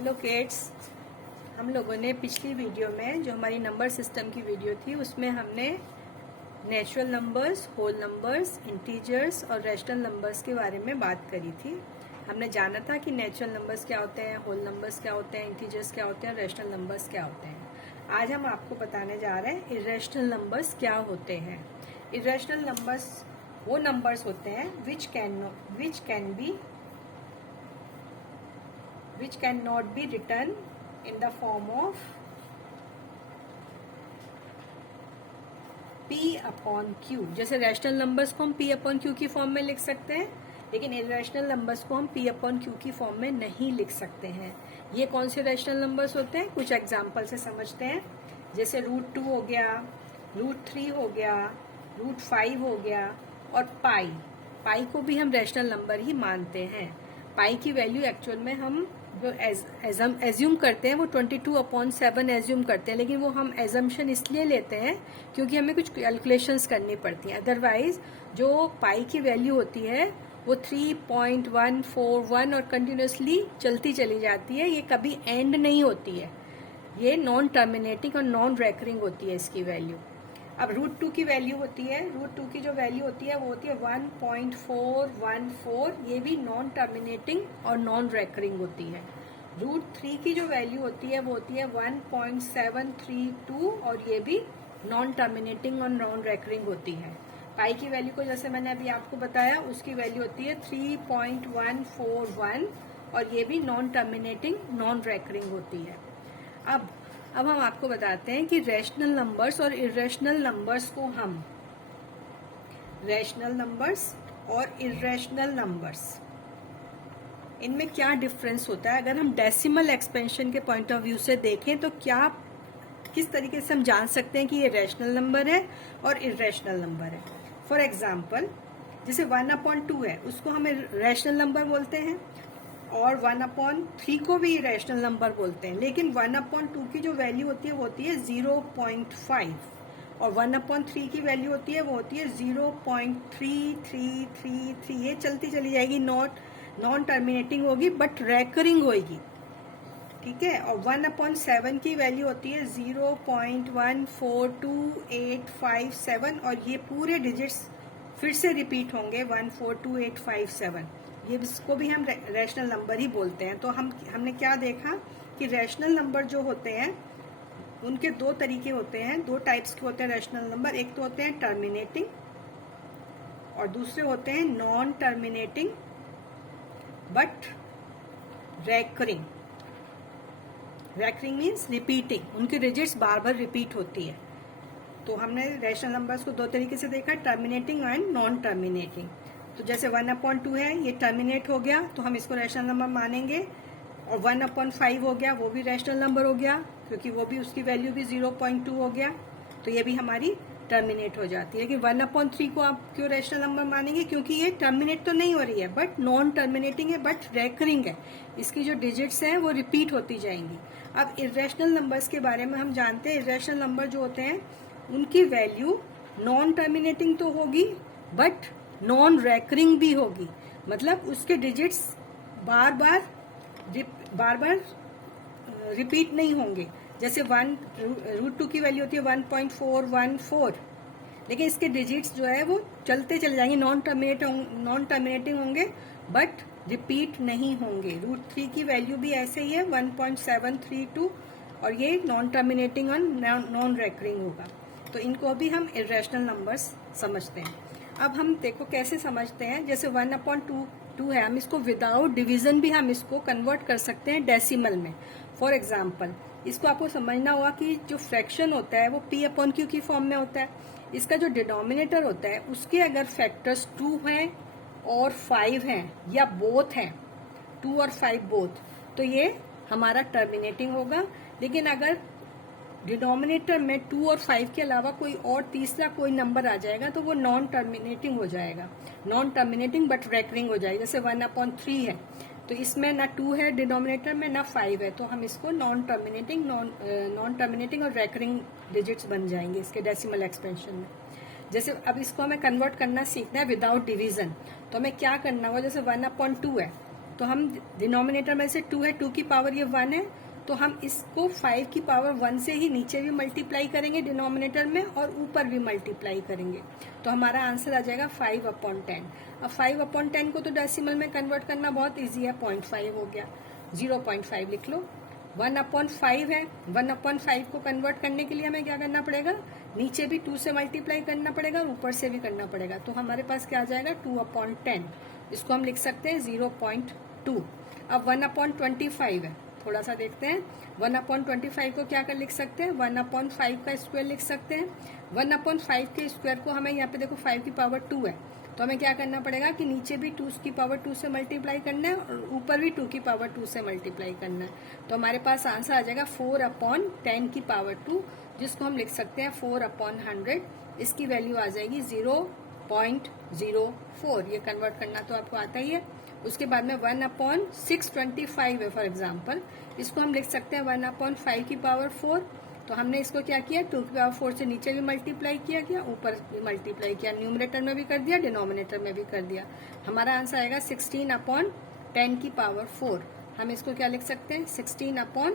Hello kids, हम लोगों ने पिछली वीडियो में जो हमारी नंबर सिस्टम की वीडियो थी उसमें हमने natural numbers, whole numbers, integers और रैशनल नंबर्स के बारे में बात करी थी। हमने जाना था कि नेचुरल नंबर्स क्या होते हैं, होल नंबर्स क्या होते हैं, इंटीजर्स क्या होते हैं, रैशनल नंबर्स क्या होते हैं। आज हम आपको बताने जा रहे हैं इर्रेशनल नंबर्स क्या होते हैं। इर्रेशनल नंबर्स वो नंबर्स होते हैं which cannot be written in the form of P upon Q। जैसे रैशनल नंबर्स को हम P upon Q की फॉर्म में लिख सकते हैं, लेकिन इर्रेशनल नंबर्स को हम P upon Q की फॉर्म में नहीं लिख सकते हैं। ये कौन से रैशनल नंबर्स होते हैं, कुछ एग्जाम्पल से समझते हैं। जैसे √2 हो गया, √3 हो गया, √5 हो गया और पाई को भी हम रैशनल नंबर ही मानते हैं। पाई की वैल्यू एक्चुअल में हम जो एज्यूम करते हैं वो 22/7 एज्यूम करते हैं, लेकिन वो हम एजम्पशन इसलिए लेते हैं क्योंकि हमें कुछ कैलकुलेशंस करनी पड़ती हैं। अदरवाइज जो पाई की वैल्यू होती है वो 3.141 और कंटिन्यूसली चलती चली जाती है, ये कभी एंड नहीं होती है। ये नॉन टर्मिनेटिंग और नॉन रेकरिंग होती है इसकी वैल्यू। अब √2 की वैल्यू होती है, √2 की जो वैल्यू होती है वो होती है 1.414, ये भी नॉन टर्मिनेटिंग और नॉन रेकरिंग होती है। √3 की जो वैल्यू होती है वो होती है 1.732 और ये भी नॉन टर्मिनेटिंग और नॉन रेकरिंग होती है। पाई की वैल्यू को जैसे मैंने अभी आपको बताया उसकी वैल्यू होती है 3.141 और ये भी नॉन टर्मिनेटिंग नॉन रेकरिंग होती है। अब हम आपको बताते हैं कि रैशनल नंबर्स और इर्रेशनल नंबर्स को हम रैशनल नंबर्स और इर्रेशनल नंबर्स इनमें क्या डिफरेंस होता है। अगर हम डेसिमल एक्सपेंशन के पॉइंट ऑफ व्यू से देखें तो किस तरीके से हम जान सकते हैं कि ये रैशनल नंबर है और इर्रेशनल नंबर है। फॉर एग्जाम्पल, जैसे 1/2 है उसको हम रैशनल नंबर बोलते हैं और 1/3 को भी रैशनल नंबर बोलते हैं, लेकिन 1/2 की जो वैल्यू होती है वो होती है 0.5 और 1/3 की वैल्यू होती है वो होती है 0.3333। ये चलती चली जाएगी, नॉन टर्मिनेटिंग होगी बट रेकरिंग होगी, ठीक है। और 1/7 की वैल्यू होती है 0.142857 और ये पूरे डिजिट्स फिर से रिपीट होंगे 142857। ये इसको भी हम रैशनल नंबर ही बोलते हैं। तो हमने क्या देखा कि रैशनल नंबर जो होते हैं उनके दो तरीके होते हैं, दो टाइप्स के होते हैं रैशनल नंबर। एक तो होते हैं टर्मिनेटिंग और दूसरे होते हैं non terminating but recurring. Recurring means repeating, उनकी डिजिट्स बार बार रिपीट होती है। तो हमने रैशनल नंबर्स को दो तरीके से देखा, टर्मिनेटिंग एंड नॉन टर्मिनेटिंग। तो जैसे 1/2 है, ये टर्मिनेट हो गया तो हम इसको रैशनल नंबर मानेंगे, और 1/5 हो गया वो भी रैशनल नंबर हो गया क्योंकि वो भी उसकी वैल्यू भी 0.2 हो गया, तो ये भी हमारी टर्मिनेट हो जाती है। कि 1/3 को आप क्यों रैशनल नंबर मानेंगे, क्योंकि ये टर्मिनेट तो नहीं हो रही है बट नॉन टर्मिनेटिंग है बट रेकरिंग है, इसकी जो डिजिट्स हैं वो रिपीट होती जाएंगी। अब इर्रेशनल नंबर्स के बारे में हम जानते हैं, इर्रेशनल नंबर जो होते हैं उनकी वैल्यू नॉन टर्मिनेटिंग तो होगी बट नॉन रेकरिंग भी होगी, मतलब उसके डिजिट्स बार बार रिपीट नहीं होंगे। जैसे √2 की वैल्यू होती है 1.414, लेकिन इसके डिजिट्स जो है वो चलते चले जाएंगे, नॉन टर्मिनेटिंग होंगे बट रिपीट नहीं होंगे। √3 की वैल्यू भी ऐसे ही है 1.732 और ये नॉन टर्मिनेटिंग और नॉन रेकरिंग होगा। तो इनको भी हम इर्रेशनल नंबर्स समझते हैं। अब हम देखो कैसे समझते हैं। जैसे 1/2 है, हम इसको विदाउट डिवीजन भी हम इसको कन्वर्ट कर सकते हैं डेसिमल में। फॉर एग्जाम्पल, इसको आपको समझना होगा कि जो फ्रैक्शन होता है वो P/Q की फॉर्म में होता है। इसका जो डिनोमिनेटर होता है उसके अगर फैक्टर्स 2 हैं और 5 हैं या बोथ हैं, 2 और 5 बोथ, तो ये हमारा टर्मिनेटिंग होगा। लेकिन अगर डिनोमिनेटर में 2 और 5 के अलावा कोई और तीसरा कोई नंबर आ जाएगा तो वो नॉन टर्मिनेटिंग हो जाएगा, नॉन टर्मिनेटिंग बट रेकरिंग हो जाएगा। जैसे 1/3 है तो इसमें ना 2 है डिनोमिनेटर में ना 5 है, तो हम इसको नॉन टर्मिनेटिंग और रेकरिंग डिजिट्स बन जाएंगे इसके डेसिमल एक्सपेंशन में। जैसे अब इसको हमें कन्वर्ट करना सीखना है विदाउट डिवीजन, तो हमें क्या करना होगा। जैसे 1/2 है तो हम डिनोमिनेटर में से 2 है, 2 की पावर ये 1 है, तो हम इसको 5 की पावर 1 से ही नीचे भी मल्टीप्लाई करेंगे डिनोमिनेटर में और ऊपर भी मल्टीप्लाई करेंगे, तो हमारा आंसर आ जाएगा 5/10। अब 5/10 को तो डेसिमल में कन्वर्ट करना बहुत इजी है, 0.5 हो गया, 0.5 लिख लो। 1/5 है, 1/5 को कन्वर्ट करने के लिए हमें क्या करना पड़ेगा, नीचे भी 2 से मल्टीप्लाई करना पड़ेगा और ऊपर से भी करना पड़ेगा, तो हमारे पास क्या आ जाएगा 2/10। इसको हम लिख सकते हैं 0.2। अब 1/25 है, थोड़ा सा देखते हैं। 1/25 को क्या कर लिख सकते हैं, 1/5 का स्क्वायर लिख सकते हैं। 1/5 के स्क्वायर को हमें यहाँ पे देखो 5 की पावर 2 है, तो हमें क्या करना पड़ेगा कि नीचे भी 2 की पावर 2 से मल्टीप्लाई करना है और ऊपर भी 2 की पावर 2 से मल्टीप्लाई करना है, तो हमारे पास आंसर आ जाएगा 4/10 की पावर 2, जिसको हम लिख सकते हैं 4/100। इसकी वैल्यू आ जाएगी 0.04। ये कन्वर्ट करना तो आपको आता ही है। उसके बाद में 1/625 है फॉर एग्जाम्पल, इसको हम लिख सकते हैं 1/5 की पावर 4। तो हमने इसको क्या किया, 2 की पावर 4 से नीचे भी मल्टीप्लाई किया गया, ऊपर भी मल्टीप्लाई किया, न्यूमरेटर में भी कर दिया, डिनोमिनेटर में भी कर दिया। हमारा आंसर आएगा 16/10 की पावर 4। हम इसको क्या लिख सकते हैं 10,000।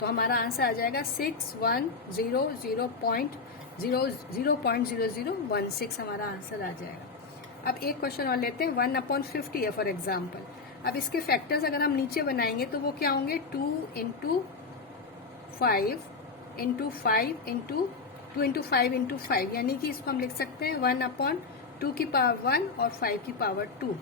तो हमारा आंसर आ जाएगा 6100.0016 हमारा आंसर आ जाएगा। अब एक क्वेश्चन और लेते हैं, 1/50 है फॉर एग्जाम्पल। अब इसके फैक्टर्स अगर हम नीचे बनाएंगे तो वो क्या होंगे, 2 × 5 × 5 × 2 × 5 × 5, यानी कि इसको हम लिख सकते हैं 1/2 की पावर 1 और 5 की पावर 2।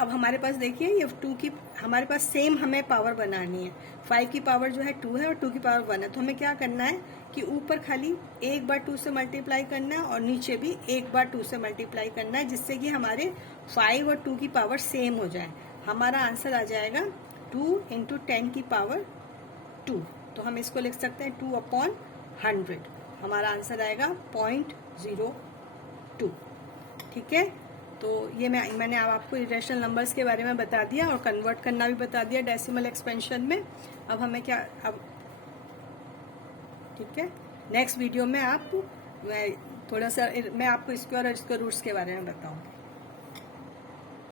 अब हमारे पास देखिए ये 2 की हमारे पास सेम हमें पावर बनानी है, 5 की पावर जो है 2 है और 2 की पावर 1 है, तो हमें क्या करना है कि ऊपर खाली एक बार 2 से मल्टीप्लाई करना है और नीचे भी एक बार 2 से मल्टीप्लाई करना है, जिससे कि हमारे 5 और 2 की पावर सेम हो जाए। हमारा आंसर आ जाएगा 2 × 10 की पावर 2, तो हम इसको लिख सकते हैं 2/100। हमारा आंसर आएगा 0.02। ठीक है, तो ये मैंने आपको इरेशनल नंबर्स के बारे में बता दिया और कन्वर्ट करना भी बता दिया डेसिमल एक्सपेंशन में। अब हमें क्या, अब ठीक है, नेक्स्ट वीडियो में मैं आपको स्क्वायर और इसके रूट्स के बारे में बताऊंगी।